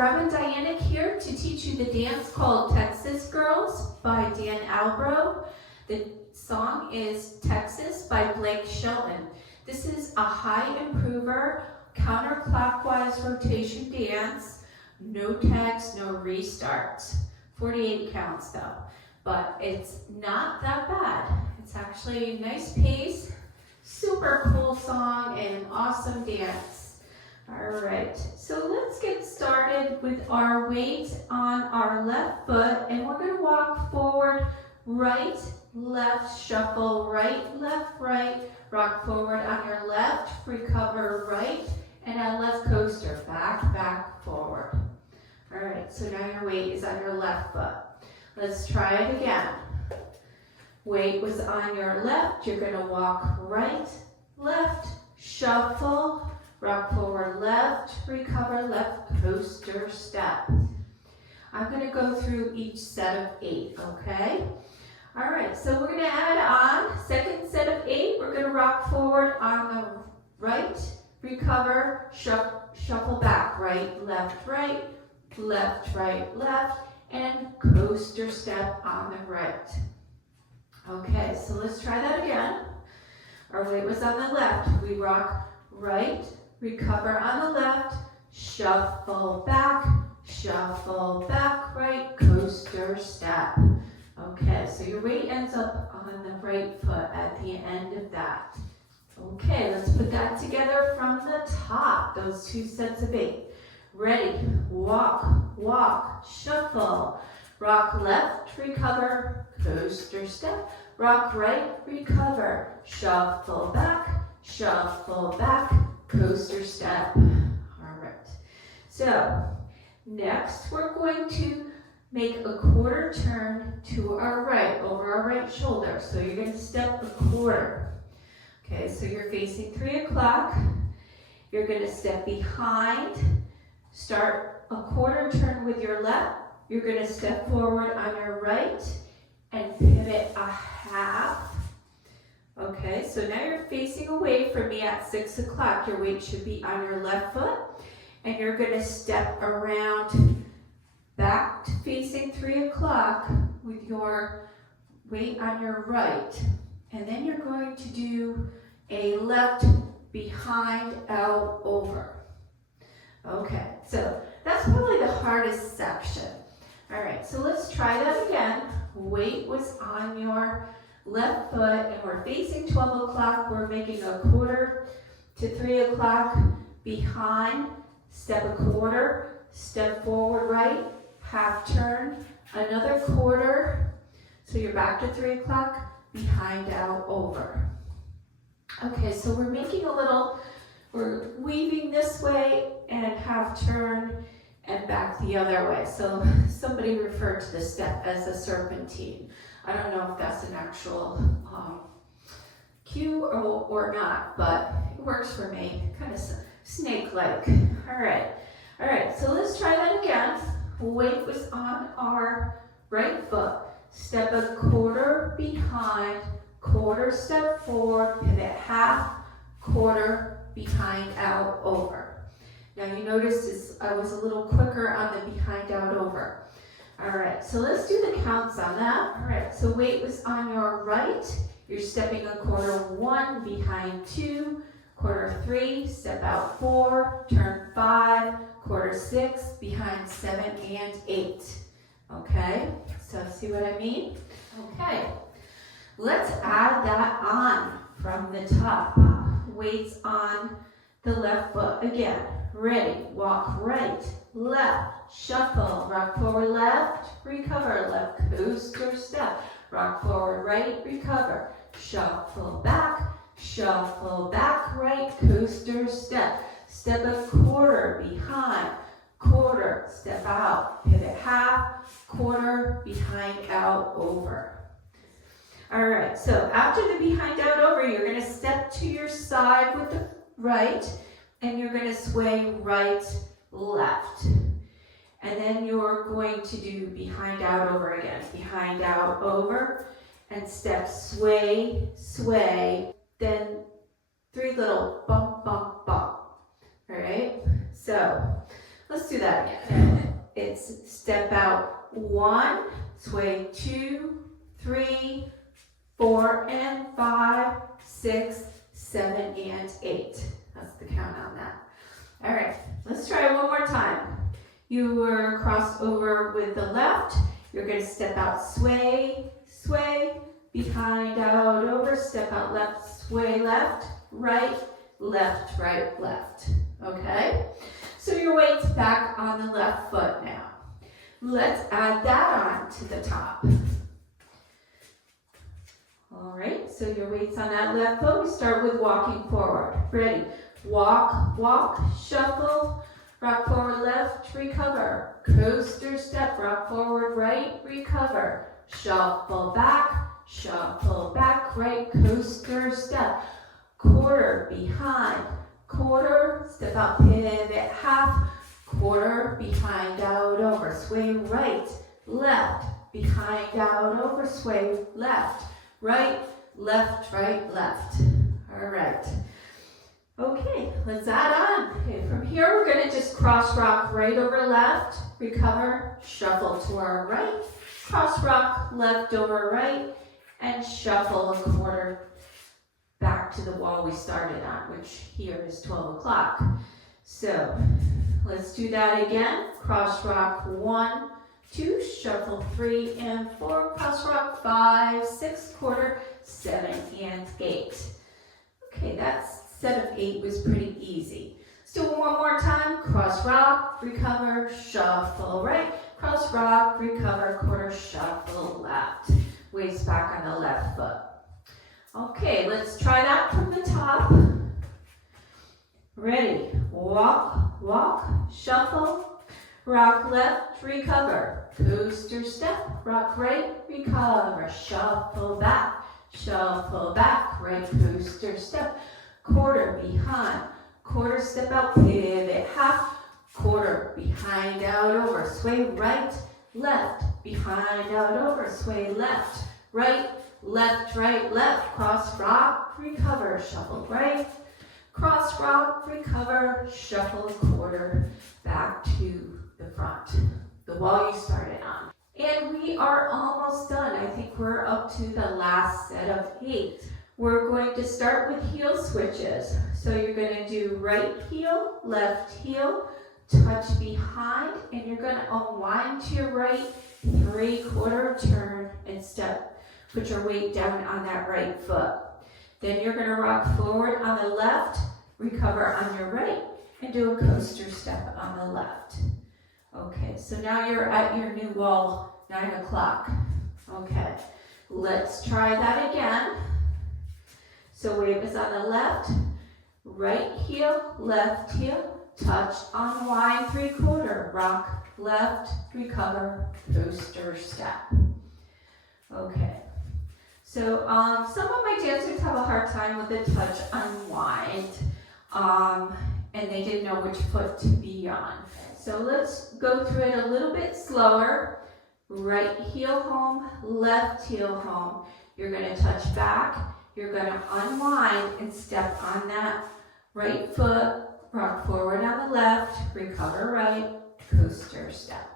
Robin Dyanick here to teach you the dance called Texas Girls by Albro. The song is Texas by Shelton. This is a high improver, counterclockwise rotation dance, no tags, no restarts. 48 counts though, but it's not that bad. It's actually a nice pace, super cool song, and an awesome dance. All right, so let's get started with our weight on our left foot, and we're going to walk forward, right, left, shuffle, right, rock forward on your left, recover right, and a left coaster, back, forward. All right, so now your weight is on your left foot. Let's try it again. Weight was on your left, you're going to walk right, left, shuffle, rock forward left, recover left, coaster step. I'm going to go through each set of 8, okay? All right, so we're going to add on second set of 8. We're going to rock forward on the right, recover, shuffle back, right, left, and coaster step on the right. Okay, so let's try that again. Our weight was on the left. We rock right, recover on the left, shuffle back, right, coaster step. Okay, so your weight ends up on the right foot at the end of that. Okay, let's put that together from the top, those 2 sets of 8. Ready, walk, shuffle, rock left, recover, coaster step, rock right, recover, shuffle back, coaster step. All right, so next we're going to make a quarter turn to our right, over our right shoulder. So you're going to step a quarter. Okay, so you're facing 3 o'clock. You're going to step behind, start a quarter turn with your left. You're going to step forward on your right and pivot a half. Okay, so now you're facing away from me at 6 o'clock. Your weight should be on your left foot, and you're going to step around back to facing 3 o'clock with your weight on your right. And then you're going to do a left behind, out, over. Okay, so that's probably the hardest section. All right, so let's try that again. Weight was on your left foot, and we're facing 12 o'clock. We're making a quarter to 3 o'clock behind, step a quarter, step forward right, half turn, another quarter, so you're back to 3 o'clock, behind, out, over. Okay, so we're weaving this way and half turn and back the other way. So somebody referred to this step as a serpentine. I don't know if that's an actual cue or not, but it works for me, kind of snake-like. All right, so let's try that again. Weight was on our right foot. Step a quarter behind, quarter step forward, pivot half, quarter behind, out, over. Now you notice I was a little quicker on the behind, out, over. All right, so let's do the counts on that. All right, so weight was on your right. You're stepping a quarter 1, behind 2, quarter 3, step out 4, turn 5, quarter 6, behind 7 and 8. Okay, so see what I mean? Okay, let's add that on from the top. Weights on the left foot again. Ready, walk right, left, shuffle, rock forward left, recover, left coaster step, rock forward right, recover, shuffle back, right, coaster step, step a quarter behind, quarter, step out, pivot half, quarter, behind, out, over. All right, so after the behind, out, over, you're going to step to your side with the right, and you're going to sway right, left. And then you're going to do behind, out, over again. Behind, out, over, and step, sway, then 3 little bump. All right, so let's do that again. step out 1, sway 2, 3, 4 and 5, 6, 7 and 8. That's the count on that. All right, let's try it one more time. You were crossed over with the left. You're going to step out, sway, sway, behind, out, over, step out left, sway left, right, left, right, left. Okay? So your weight's back on the left foot now. Let's add that on to the top. All right, so your weight's on that left foot. We start with walking forward. Ready? Walk, walk, shuffle, rock forward left, recover. Coaster step, rock forward right, recover. Shuffle back, right, coaster step. Quarter, behind, quarter, step out, pivot, half, quarter, behind, out, over, sway right, left, behind, out, over, sway left, right, left. All right. Okay, let's add on. Okay, from here we're going to just cross rock right over left, recover, shuffle to our right, cross rock left over right, and shuffle a quarter back to the wall we started on, which here is 12 o'clock. So let's do that again. Cross rock 1, 2, shuffle 3 and 4, cross rock 5, 6, quarter, 7 and 8. Okay, that set of 8 was pretty easy. Let's do it one more time. Cross rock, recover, shuffle right, cross rock, recover, quarter, shuffle left. Waist back on the left foot. Okay, let's try that from the top. Ready? Walk, walk, shuffle, rock left, recover. Coaster step, rock right, recover. Shuffle back, right, coaster step. Quarter behind, quarter step out, pivot, half, quarter behind, out, over, sway right, left, behind, out, over, sway left, right, left, cross rock, recover, shuffle right, cross rock, recover, shuffle a quarter back to the front, the wall you started on. And we are almost done. I think we're up to the last set of 8. We're going to start with heel switches. So you're going to do right heel, left heel, touch behind, and you're going to unwind to your right, 3/4 turn, and step. Put your weight down on that right foot. Then you're going to rock forward on the left, recover on your right, and do a coaster step on the left. Okay, so now you're at your new wall, 9 o'clock. Okay, let's try that again. So weight is on the left, right heel, left heel, touch, unwind, 3/4, rock, left, recover, coaster step. Okay. So some of my dancers have a hard time with the touch unwind, and they didn't know which foot to be on. So let's go through it a little bit slower. Right heel home, left heel home. You're going to touch back. You're going to unwind and step on that right foot, rock forward on the left, recover right, coaster step.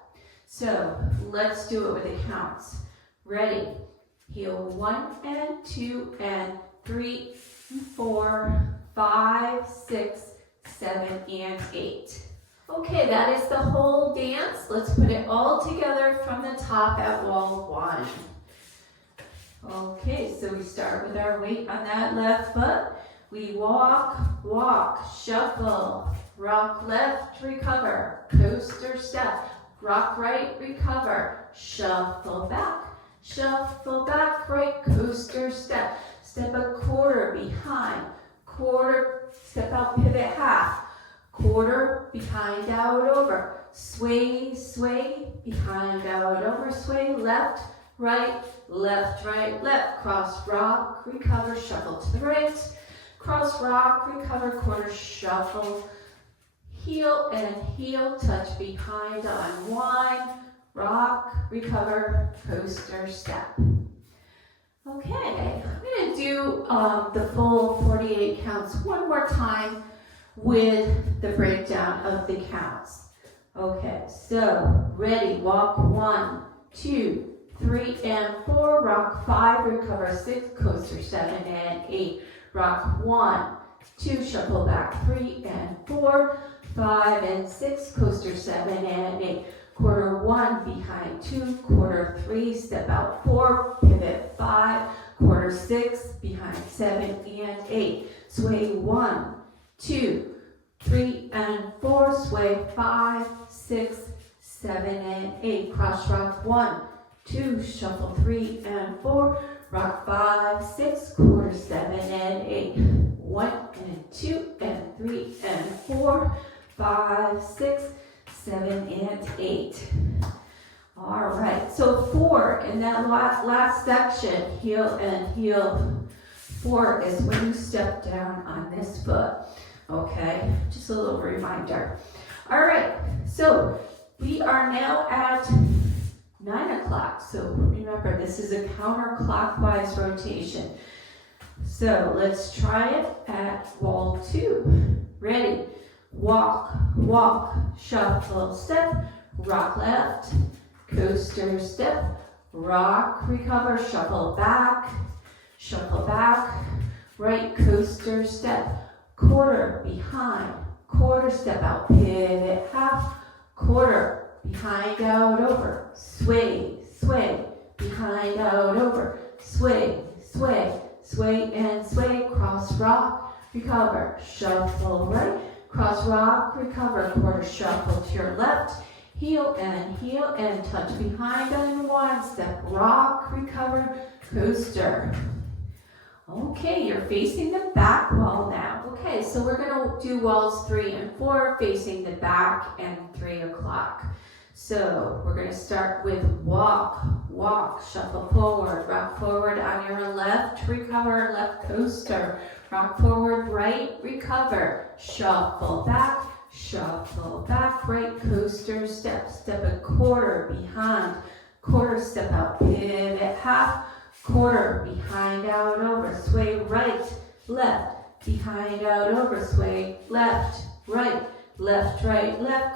So let's do it with the counts. Ready? Heel 1 and 2 and 3, 4, 5, 6, 7, and 8. Okay, that is the whole dance. Let's put it all together from the top at wall 1. Okay, so we start with our weight on that left foot. We walk, walk, shuffle, rock left, recover, coaster step, rock right, recover, shuffle back, right, coaster step, step a quarter behind, quarter, step out, pivot half, quarter, behind, out, over, sway, sway, behind, out, over, sway, left, right, left, cross, rock, recover, shuffle to the right, cross, rock, recover, quarter, shuffle, heel and heel, touch behind, unwind, rock, recover, coaster step. Okay, I'm going to do the full 48 counts one more time with the breakdown of the counts. Okay, so ready, walk 1, 2, 3, and 4, rock 5, recover 6, coaster 7 and 8, rock 1, 2, shuffle back 3 and 4, 5 and 6, coaster 7 and 8, quarter 1, behind 2, quarter 3, step out 4, pivot 5, quarter 6, behind 7 and 8, sway 1, 2, 3 and 4, sway 5, 6, 7 and 8, cross rock 1, 2, shuffle 3 and 4, rock 5, 6, quarter 7 and 8, 1 and 2 and 3 and 4, 5, 6, 7 and 8. All right, so 4 in that last section, heel and heel. 4 is when you step down on this foot. Okay, just a little reminder. All right, so we are now at 9 o'clock. So remember, this is a counterclockwise rotation. So let's try it at wall 2. Ready? Walk, walk, shuffle, step, rock left, coaster, step, rock, recover, shuffle back, right, coaster, step, quarter, behind, quarter, step out, pivot, half, quarter, behind, out, over, sway, sway, behind, out, over, sway, sway, sway and sway, cross rock, recover, shuffle right, cross rock, recover, quarter shuffle to your left, heel and touch behind, unwind, step, rock, recover, coaster. Okay, you're facing the back wall now. Okay, so we're gonna do walls 3 and 4 facing the back and 3 o'clock. So we're gonna start with walk, walk, shuffle forward, rock forward on your left, recover, left coaster, rock forward, right, recover, shuffle back, right coaster, step, step a quarter behind, quarter step out, pivot half, quarter behind, out, over, sway right, left, behind, out, over, sway left, right, left,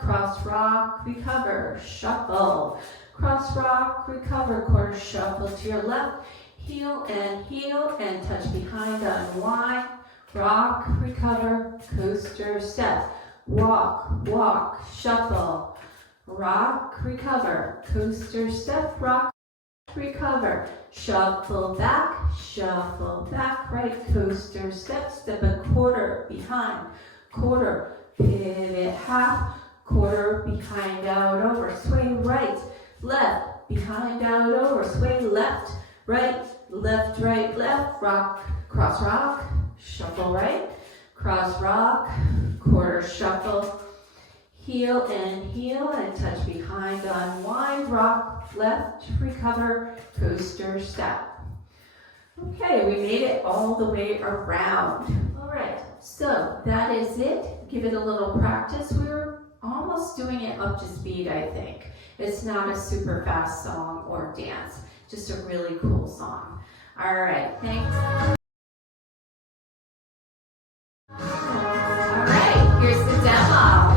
cross rock, recover, shuffle, cross rock, recover, quarter shuffle to your left, heel and touch behind, unwind, rock, recover, coaster, step, walk, walk, shuffle, rock, recover, coaster, step, rock, recover, shuffle back, right, coaster, step, step a quarter behind, quarter, pivot half, quarter behind, out, over, sway right, left, behind, out, over, sway left, right, rock, cross rock, shuffle right, cross rock, quarter shuffle, heel and touch behind, unwind, rock, left, recover, coaster, step. Okay, we made it all the way around. All right, so that is it. Give it a little practice. We're almost doing it up to speed, I think. It's not a super fast song or dance, just a really cool song. All right, thanks. All right, here's the demo.